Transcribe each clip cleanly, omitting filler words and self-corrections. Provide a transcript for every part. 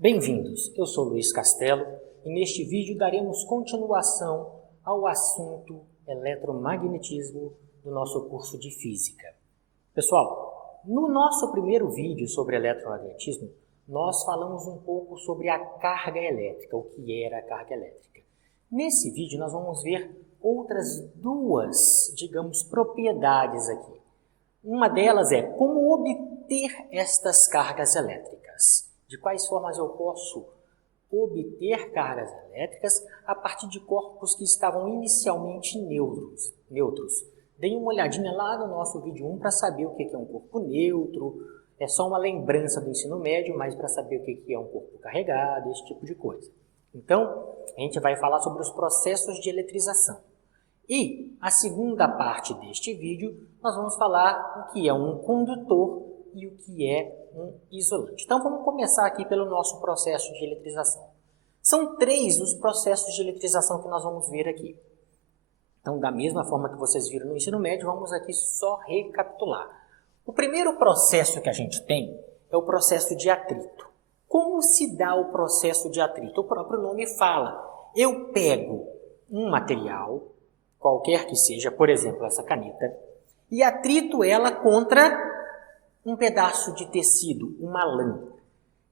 Bem-vindos, eu sou Luiz Castelo e neste vídeo daremos continuação ao assunto eletromagnetismo do nosso curso de Física. Pessoal, no nosso primeiro vídeo sobre eletromagnetismo, nós falamos um pouco sobre a carga elétrica, o que era a carga elétrica. Nesse vídeo nós vamos ver outras duas, propriedades aqui. Uma delas é como obter estas cargas elétricas. De quais formas eu posso obter cargas elétricas a partir de corpos que estavam inicialmente neutros. Deem uma olhadinha lá no nosso vídeo 1 para saber o que é um corpo neutro. É só uma lembrança do ensino médio, mas para saber o que é um corpo carregado, esse tipo de coisa. Então, a gente vai falar sobre os processos de eletrização. E a segunda parte deste vídeo, nós vamos falar o que é um condutor e o que é um isolante. Então, vamos começar aqui pelo nosso processo de eletrização. São 3 os processos de eletrização que nós vamos ver aqui. Então, da mesma forma que vocês viram no ensino médio, vamos aqui só recapitular. O primeiro processo que a gente tem é o processo de atrito. Como se dá o processo de atrito? O próprio nome fala. Eu pego um material, qualquer que seja, por exemplo, essa caneta, e atrito ela contra um pedaço de tecido, uma lã.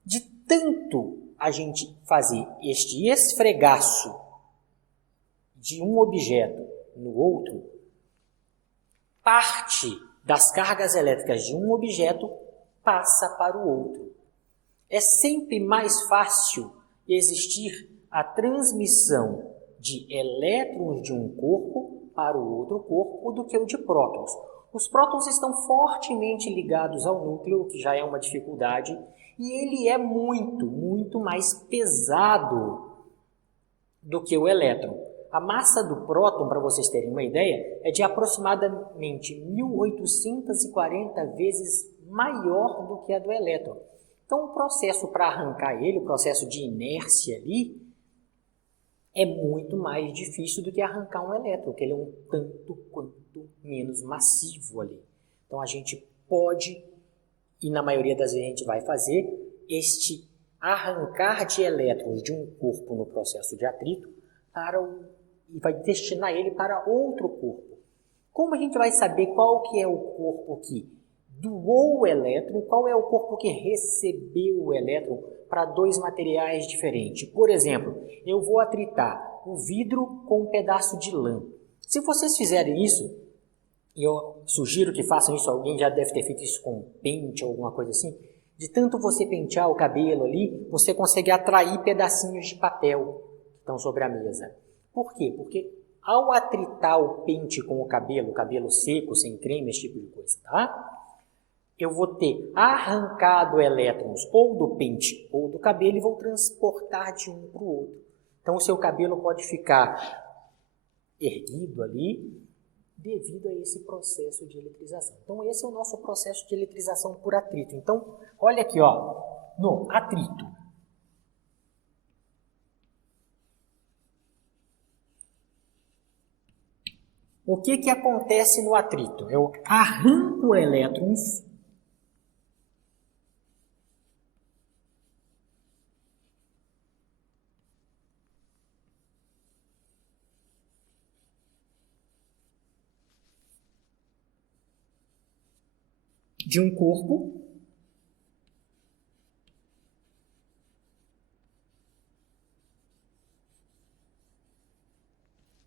De tanto a gente fazer este esfregaço de um objeto no outro, parte das cargas elétricas de um objeto passa para o outro. É sempre mais fácil existir a transmissão de elétrons de um corpo para o outro corpo do que o de prótons. Os prótons estão fortemente ligados ao núcleo, que já é uma dificuldade, e ele é muito mais pesado do que o elétron. A massa do próton, para vocês terem uma ideia, é de aproximadamente 1840 vezes maior do que a do elétron. Então, o processo para arrancar ele, o processo de inércia ali, é muito mais difícil do que arrancar um elétron, porque ele é um tanto quanto menos massivo ali. Então, a gente pode, e na maioria das vezes a gente vai fazer, este arrancar de elétrons de um corpo no processo de atrito e vai destinar ele para outro corpo. Como a gente vai saber qual que é o corpo que doou o elétron e qual é o corpo que recebeu o elétron para 2 materiais diferentes? Por exemplo, eu vou atritar o vidro com um pedaço de lã. Se vocês fizerem isso, e eu sugiro que façam isso, alguém já deve ter feito isso com pente ou alguma coisa assim, de tanto você pentear o cabelo ali, você consegue atrair pedacinhos de papel que estão sobre a mesa. Por quê? Porque ao atritar o pente com o cabelo seco, sem creme, esse tipo de coisa, tá? Eu vou ter arrancado elétrons ou do pente ou do cabelo e vou transportar de um para o outro. Então, o seu cabelo pode ficar erguido ali devido a esse processo de eletrização. Então, esse é o nosso processo de eletrização por atrito. Então, olha aqui, ó, no atrito. O que acontece no atrito? Eu arranco elétrons de um corpo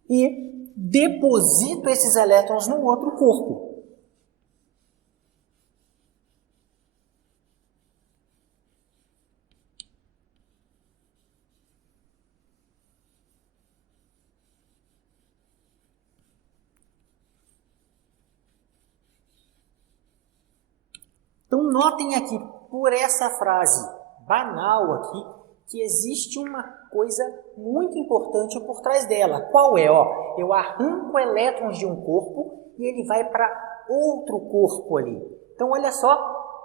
e deposito esses elétrons no outro corpo. Então, notem aqui, por essa frase banal aqui, que existe uma coisa muito importante por trás dela. Qual é? Ó, eu arranco elétrons de um corpo e ele vai para outro corpo ali. Então, olha só,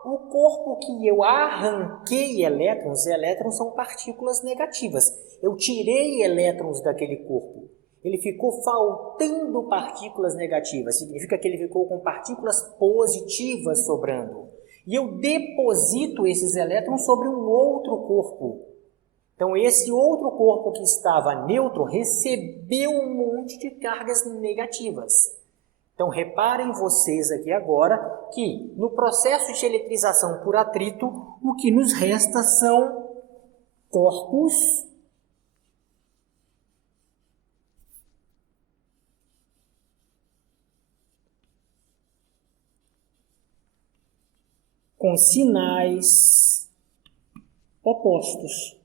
o corpo que eu arranquei elétrons são partículas negativas. Eu tirei elétrons daquele corpo. Ele ficou faltando partículas negativas. Significa que ele ficou com partículas positivas sobrando. e eu deposito esses elétrons sobre um outro corpo. Então, esse outro corpo que estava neutro recebeu um monte de cargas negativas. Então, reparem vocês aqui agora que no processo de eletrização por atrito, o que nos resta são corpos com sinais opostos.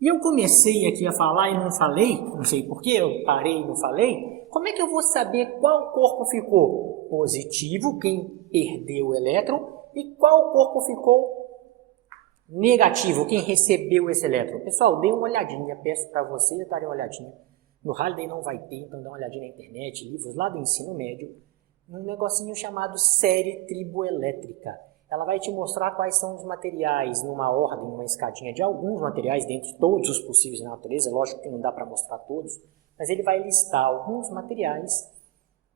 E eu comecei aqui a falar e não falei, não sei porquê, eu parei e não falei. Como é que eu vou saber qual corpo ficou positivo, quem perdeu o elétron, e qual corpo ficou negativo, quem recebeu esse elétron? Pessoal, dê uma olhadinha, peço para vocês darem uma olhadinha. No Halliday não vai ter, então dá uma olhadinha na internet, livros lá do ensino médio, um negocinho chamado série triboelétrica. Ela vai te mostrar quais são os materiais numa ordem, uma escadinha de alguns materiais, dentre todos os possíveis na natureza. Lógico que não dá para mostrar todos, mas ele vai listar alguns materiais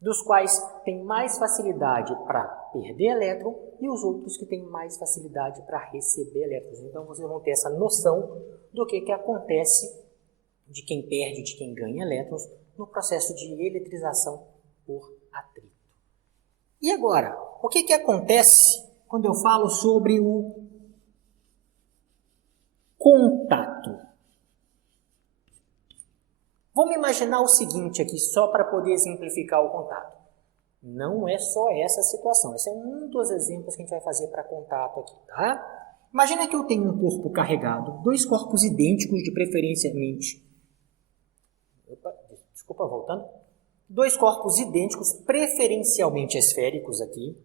dos quais tem mais facilidade para perder elétron e os outros que têm mais facilidade para receber elétrons. Então, vocês vão ter essa noção do que acontece de quem perde e de quem ganha elétrons no processo de eletrização por atrito. E agora, o que acontece quando eu falo sobre o contato? Vamos imaginar o seguinte aqui, só para poder exemplificar o contato. Não é só essa situação, esse é um dos exemplos que a gente vai fazer para contato aqui, tá? Imagina que eu tenho um corpo carregado, dois corpos idênticos de preferencialmente... voltando. Dois corpos idênticos, preferencialmente esféricos aqui,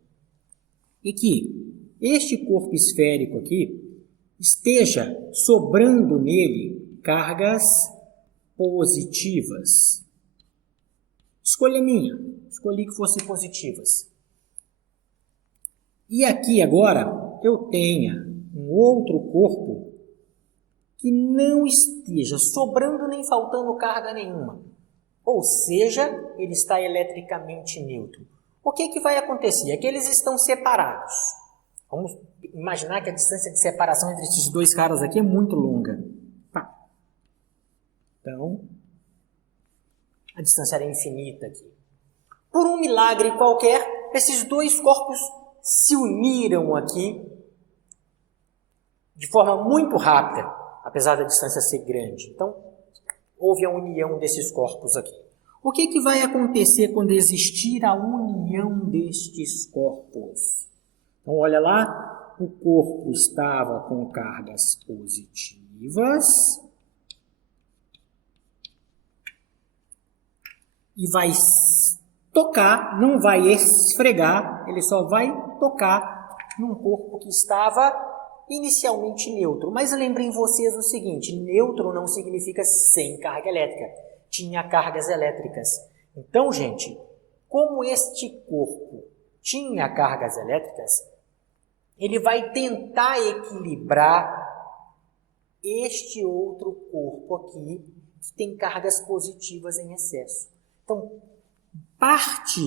e que este corpo esférico aqui esteja sobrando nele cargas positivas. Escolha minha, escolhi que fossem positivas. E aqui agora eu tenha um outro corpo que não esteja sobrando nem faltando carga nenhuma. Ou seja, ele está eletricamente neutro. O que vai acontecer? É que eles estão separados. Vamos imaginar que a distância de separação entre esses dois caras aqui é muito longa. Tá. Então, a distância era infinita aqui. Por um milagre qualquer, esses dois corpos se uniram aqui de forma muito rápida, apesar da distância ser grande. Então, houve a união desses corpos aqui. O que vai acontecer quando existir a união destes corpos? Então, olha lá, o corpo estava com cargas positivas e vai tocar, não vai esfregar, ele só vai tocar num corpo que estava inicialmente neutro. Mas lembrem vocês o seguinte, neutro não significa sem carga elétrica. Tinha cargas elétricas. Então, gente, como este corpo tinha cargas elétricas, ele vai tentar equilibrar este outro corpo aqui, que tem cargas positivas em excesso. Então, parte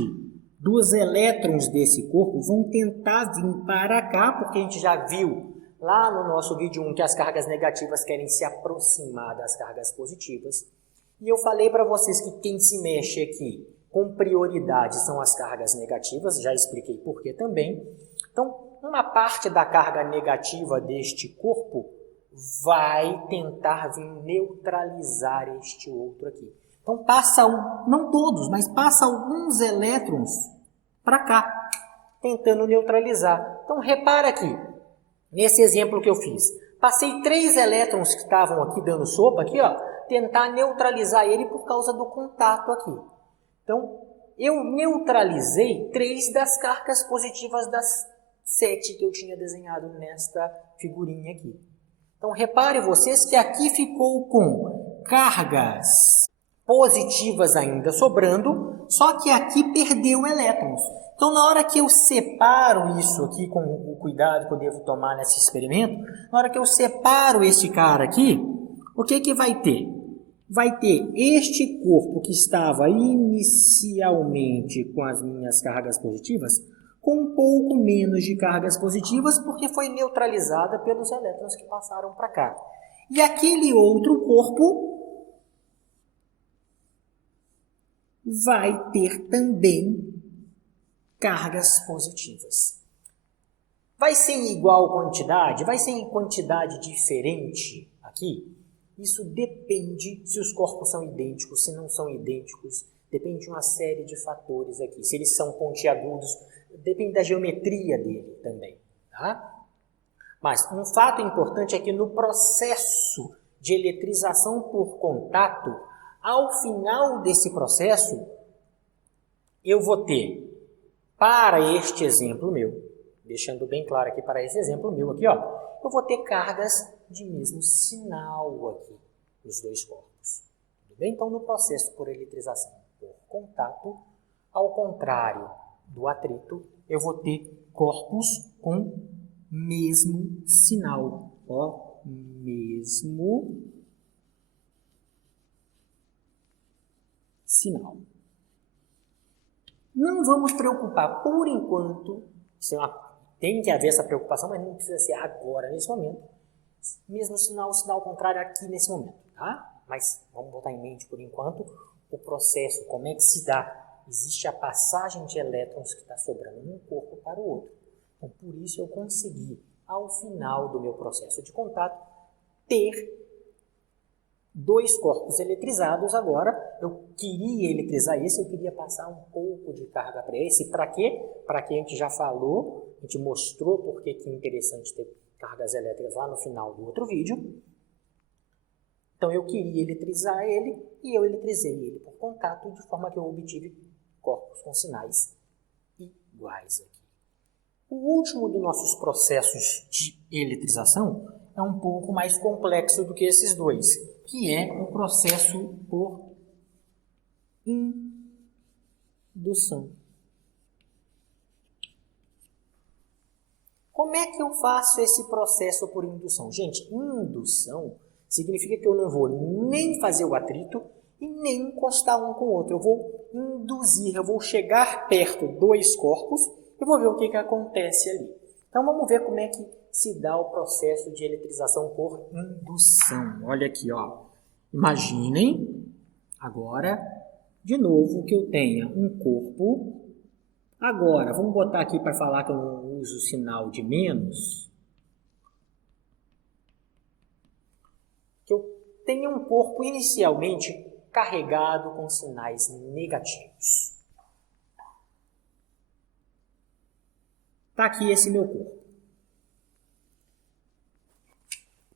dos elétrons desse corpo vão tentar vir para cá, porque a gente já viu lá no nosso vídeo 1 que as cargas negativas querem se aproximar das cargas positivas. E eu falei para vocês que quem se mexe aqui com prioridade são as cargas negativas, já expliquei por que também. Então, uma parte da carga negativa deste corpo vai tentar vir neutralizar este outro aqui. Então, passa, não todos, mas passa alguns elétrons para cá, tentando neutralizar. Então, repara aqui, nesse exemplo que eu fiz. Passei 3 elétrons que estavam aqui dando sopa, aqui, ó, tentar neutralizar ele por causa do contato aqui. Então, eu neutralizei 3 das cargas positivas das 7 que eu tinha desenhado nesta figurinha aqui. Então, repare vocês que aqui ficou com cargas positivas ainda sobrando, só que aqui perdeu elétrons. Então, na hora que eu separo isso aqui, com o cuidado que eu devo tomar nesse experimento, na hora que eu separo esse cara aqui, o que vai ter? vai ter este corpo que estava inicialmente com as minhas cargas positivas, com um pouco menos de cargas positivas, porque foi neutralizada pelos elétrons que passaram para cá. E aquele outro corpo vai ter também cargas positivas. Vai ser em igual quantidade? Vai ser em quantidade diferente aqui? Isso depende se os corpos são idênticos, se não são idênticos. Depende de uma série de fatores aqui. Se eles são pontiagudos, depende da geometria dele também. Tá? Mas um fato importante é que no processo de eletrização por contato, ao final desse processo, eu vou ter, para este exemplo meu, deixando bem claro aqui para esse exemplo meu aqui, ó, eu vou ter cargas de mesmo sinal aqui, nos dois corpos. Tudo bem? Então, no processo por eletrização por contato, ao contrário do atrito, eu vou ter corpos com mesmo sinal. Ó, mesmo sinal. Não vamos preocupar por enquanto, tem que haver essa preocupação, mas não precisa ser agora, nesse momento. Mesmo sinal contrário aqui nesse momento, tá? Mas vamos botar em mente por enquanto o processo, como é que se dá. Existe a passagem de elétrons que está sobrando de um corpo para o outro. Então, por isso eu consegui, ao final do meu processo de contato, ter dois corpos eletrizados. Agora, eu queria eletrizar esse, eu queria passar um pouco de carga para esse. Para quê? Para que a gente já falou, a gente mostrou porque que é interessante ter cargas elétricas lá no final do outro vídeo. Então, eu queria eletrizar ele e eu eletrizei ele por contato, de forma que eu obtive corpos com sinais iguais aqui. O último dos nossos processos de eletrização é um pouco mais complexo do que esses dois, que é o processo por indução. Como é que eu faço esse processo por indução? Gente, indução significa que eu não vou nem fazer o atrito e nem encostar um com o outro. Eu vou induzir, eu vou chegar perto dois corpos e vou ver o que acontece ali. Então, vamos ver como é que se dá o processo de eletrização por indução. Olha aqui, ó. Imaginem, agora, de novo, que eu tenha um corpo. Agora, vamos botar aqui para falar que eu não uso o sinal de menos. Que eu tenha um corpo inicialmente carregado com sinais negativos. Está aqui esse meu corpo.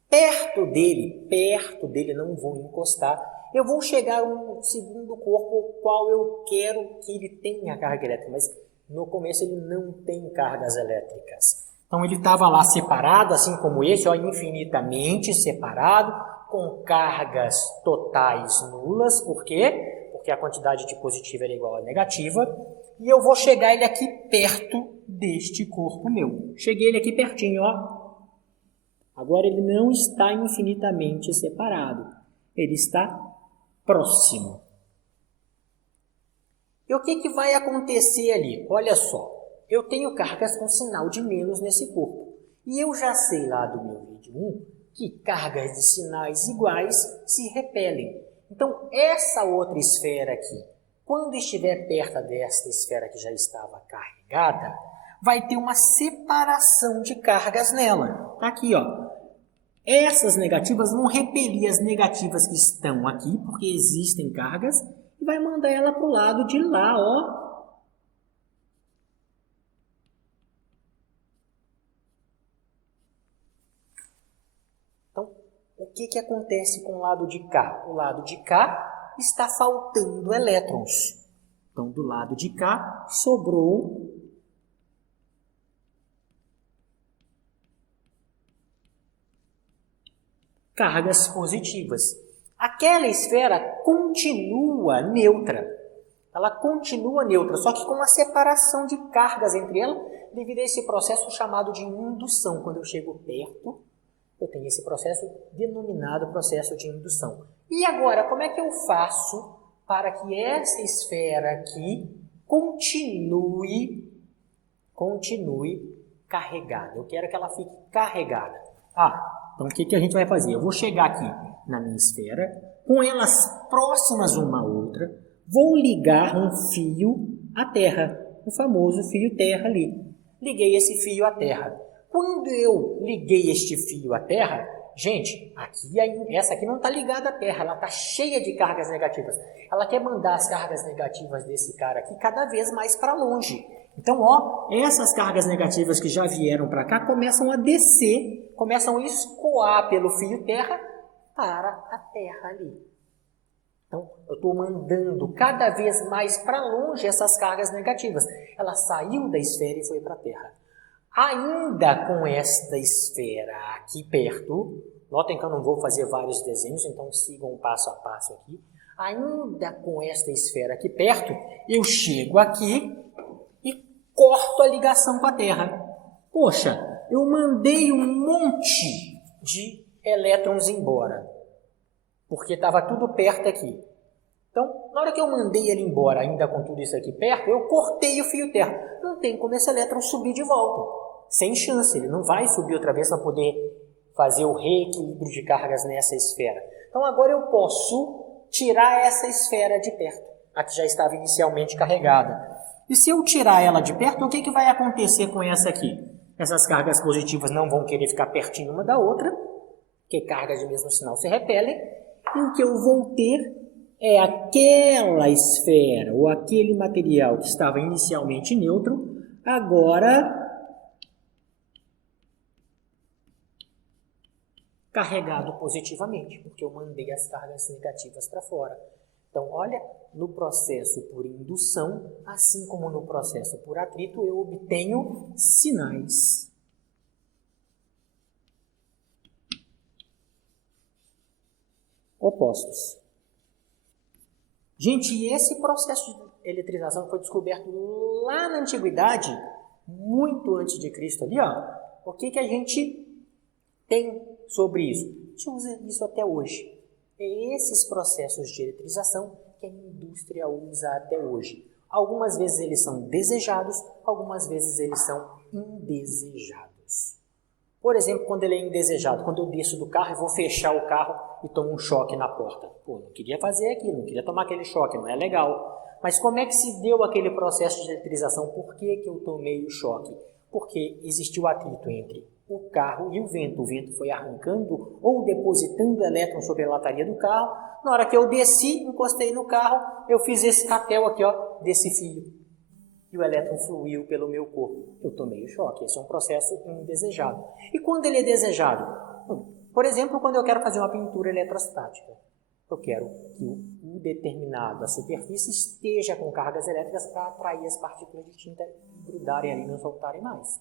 Perto dele, não vou encostar, eu vou chegar a um segundo corpo, o qual eu quero que ele tenha carga elétrica, mas no começo ele não tem cargas elétricas. Então ele estava lá separado, assim como esse, ó, infinitamente separado, com cargas totais nulas. Por quê? Porque a quantidade de positiva era igual a negativa. E eu vou chegar ele aqui perto deste corpo meu. Cheguei ele aqui pertinho, ó. Agora ele não está infinitamente separado. Ele está próximo. E o que vai acontecer ali? Olha só. Eu tenho cargas com sinal de menos nesse corpo. E eu já sei lá do meu vídeo 1 que cargas de sinais iguais se repelem. Então, essa outra esfera aqui, quando estiver perto desta esfera que já estava carregada, vai ter uma separação de cargas nela. Tá aqui, ó. Essas negativas vão repelir as negativas que estão aqui, porque existem cargas, e vai mandar ela para o lado de lá, ó. Então, o que acontece com o lado de cá? O lado de cá está faltando elétrons. Então, do lado de cá, sobrou cargas positivas. Aquela esfera continua neutra. Ela continua neutra, só que com uma separação de cargas entre elas, devido a esse processo chamado de indução. Quando eu chego perto, Eu tenho esse processo denominado processo de indução. E agora, como é que eu faço para que essa esfera aqui continue carregada? Eu quero que ela fique carregada. Então o que a gente vai fazer? Eu vou chegar aqui na minha esfera, com elas próximas uma à outra, vou ligar um fio à terra, o famoso fio terra ali. Liguei esse fio à terra. Quando eu liguei este fio à terra, gente, essa aqui não está ligada à terra, ela está cheia de cargas negativas. Ela quer mandar as cargas negativas desse cara aqui cada vez mais para longe. Então, essas cargas negativas que já vieram para cá começam a descer, começam a escoar pelo fio terra para a terra ali. Então, eu estou mandando cada vez mais para longe essas cargas negativas. Ela saiu da esfera e foi para a terra. Ainda com esta esfera aqui perto, notem que eu não vou fazer vários desenhos, então sigam um passo a passo aqui. Ainda com esta esfera aqui perto, eu chego aqui e corto a ligação com a Terra. Poxa, eu mandei um monte de elétrons embora, porque estava tudo perto aqui. Então, na hora que eu mandei ele embora, ainda com tudo isso aqui perto, eu cortei o fio terra. Não tem como esse elétron subir de volta. Sem chance, ele não vai subir outra vez para poder fazer o reequilíbrio de cargas nessa esfera. Então agora eu posso tirar essa esfera de perto, a que já estava inicialmente carregada. E se eu tirar ela de perto, o que vai acontecer com essa aqui? Essas cargas positivas não vão querer ficar pertinho uma da outra, porque cargas de mesmo sinal se repelem, e o que eu vou ter é aquela esfera ou aquele material que estava inicialmente neutro, agora carregado positivamente, porque eu mandei as cargas negativas para fora. Então, olha, no processo por indução, assim como no processo por atrito, eu obtenho sinais. Opostos. Gente, e esse processo de eletrização foi descoberto lá na antiguidade, muito antes de Cristo ali, O que a gente tem sobre isso? A gente usa isso até hoje. É esses processos de eletrização que a indústria usa até hoje. Algumas vezes eles são desejados, algumas vezes eles são indesejados. Por exemplo, quando ele é indesejado, quando eu desço do carro e vou fechar o carro e tomo um choque na porta. Não queria fazer aquilo, não queria tomar aquele choque, não é legal. Mas como é que se deu aquele processo de eletrização? Por que eu tomei o choque? Porque existiu atrito entre o carro e o vento. O vento foi arrancando ou depositando elétrons sobre a lataria do carro. Na hora que eu desci, encostei no carro, eu fiz esse rapel aqui, desse fio. E o elétron fluiu pelo meu corpo. Eu tomei o choque. Esse é um processo indesejado. E quando ele é desejado? Por exemplo, quando eu quero fazer uma pintura eletrostática. Eu quero que o determinado, a superfície, esteja com cargas elétricas para atrair as partículas de tinta e grudarem ali e não soltarem mais.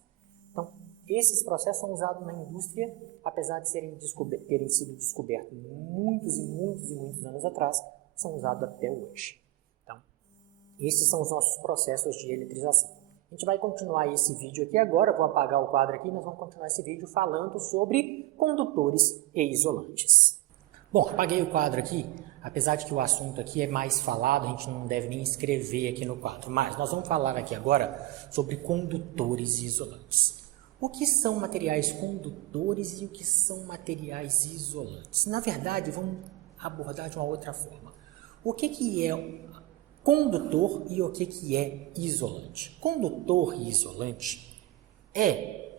Então, esses processos são usados na indústria, apesar de terem sido descobertos muitos anos atrás, são usados até hoje. Então, esses são os nossos processos de eletrização. A gente vai continuar esse vídeo aqui agora, vou apagar o quadro aqui e nós vamos continuar esse vídeo falando sobre condutores e isolantes. Bom, apaguei o quadro aqui, apesar de que o assunto aqui é mais falado, a gente não deve nem escrever aqui no quadro, mas nós vamos falar aqui agora sobre condutores e isolantes. O que são materiais condutores e o que são materiais isolantes? Na verdade, vamos abordar de uma outra forma. O que é condutor e o que é isolante? Condutor e isolante é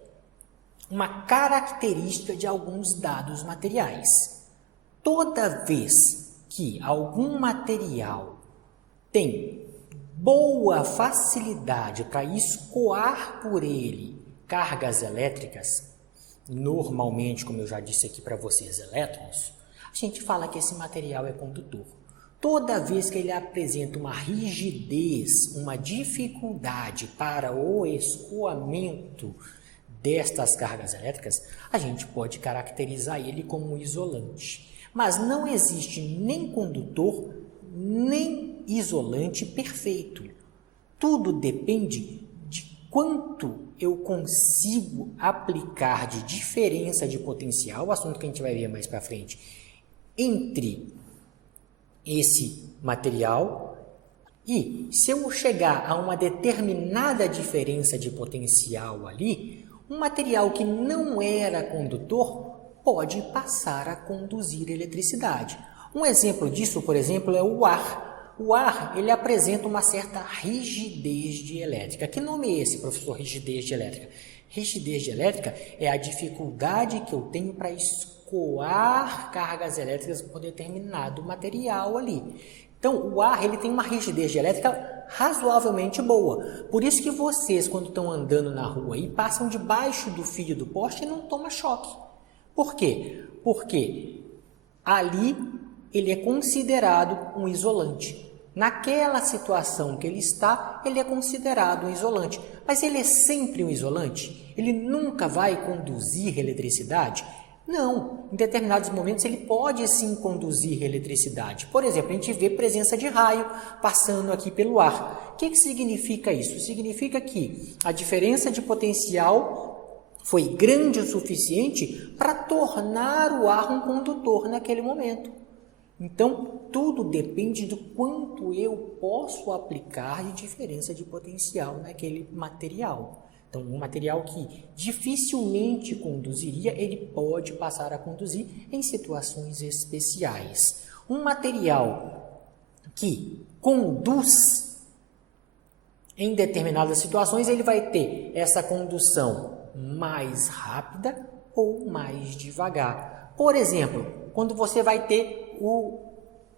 uma característica de alguns dados materiais. Toda vez que algum material tem boa facilidade para escoar por ele cargas elétricas, normalmente, como eu já disse aqui para vocês, elétrons, a gente fala que esse material é condutor. Toda vez que ele apresenta uma rigidez, uma dificuldade para o escoamento destas cargas elétricas, a gente pode caracterizar ele como um isolante. Mas não existe nem condutor, nem isolante perfeito. Tudo depende de quanto eu consigo aplicar de diferença de potencial, assunto que a gente vai ver mais para frente, entre esse material. E se eu chegar a uma determinada diferença de potencial ali, um material que não era condutor pode passar a conduzir eletricidade. Um exemplo disso, por exemplo, é o ar. O ar, ele apresenta uma certa rigidez dielétrica. Que nome é esse, professor, rigidez dielétrica? Rigidez dielétrica é a dificuldade que eu tenho para escoar cargas elétricas por determinado material ali. Então, o ar ele tem uma rigidez dielétrica razoavelmente boa. Por isso que vocês, quando estão andando na rua e passam debaixo do fio do poste, não tomam choque. Por quê? Porque ali ele é considerado um isolante. Naquela situação que ele está, ele é considerado um isolante. Mas ele é sempre um isolante? Ele nunca vai conduzir eletricidade? Não, em determinados momentos ele pode sim conduzir eletricidade. Por exemplo, a gente vê presença de raio passando aqui pelo ar. O que significa isso? Significa que a diferença de potencial foi grande o suficiente para tornar o ar um condutor naquele momento. Então, tudo depende do quanto eu posso aplicar de diferença de potencial naquele material. Então, um material que dificilmente conduziria, ele pode passar a conduzir em situações especiais. Um material que conduz em determinadas situações, ele vai ter essa condução mais rápida ou mais devagar. Por exemplo, quando você vai ter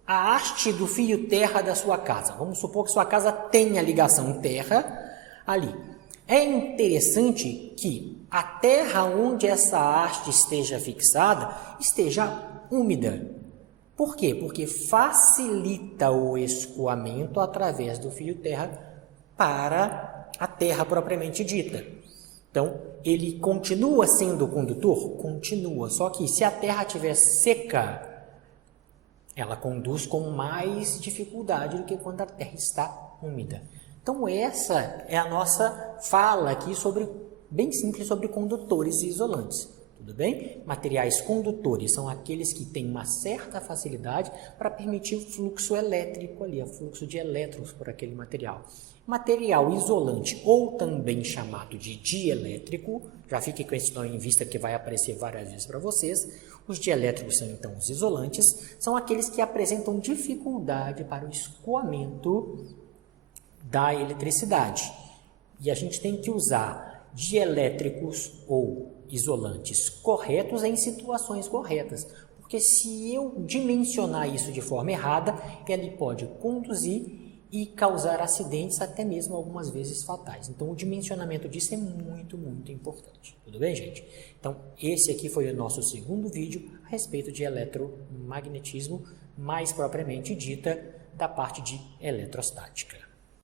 a haste do fio terra da sua casa. Vamos supor que sua casa tenha ligação terra ali. É interessante que a terra onde essa haste esteja fixada esteja úmida. Por quê? Porque facilita o escoamento através do fio terra para a terra propriamente dita. Então, ele continua sendo condutor? Continua, só que se a terra estiver seca, ela conduz com mais dificuldade do que quando a terra está úmida. Então, essa é a nossa fala aqui bem simples sobre condutores e isolantes. Tudo bem? Materiais condutores são aqueles que têm uma certa facilidade para permitir o fluxo elétrico ali, o fluxo de elétrons por aquele material. Material isolante, ou também chamado de dielétrico, já fique com esse nome em vista que vai aparecer várias vezes para vocês. Os dielétricos são então os isolantes, são aqueles que apresentam dificuldade para o escoamento da eletricidade. E a gente tem que usar dielétricos ou isolantes corretos em situações corretas. Porque se eu dimensionar isso de forma errada, ele pode conduzir e causar acidentes, até mesmo algumas vezes fatais. Então, o dimensionamento disso é muito, muito importante. Tudo bem, gente? Então, esse aqui foi o nosso segundo vídeo a respeito de eletromagnetismo, mais propriamente dita da parte de eletrostática.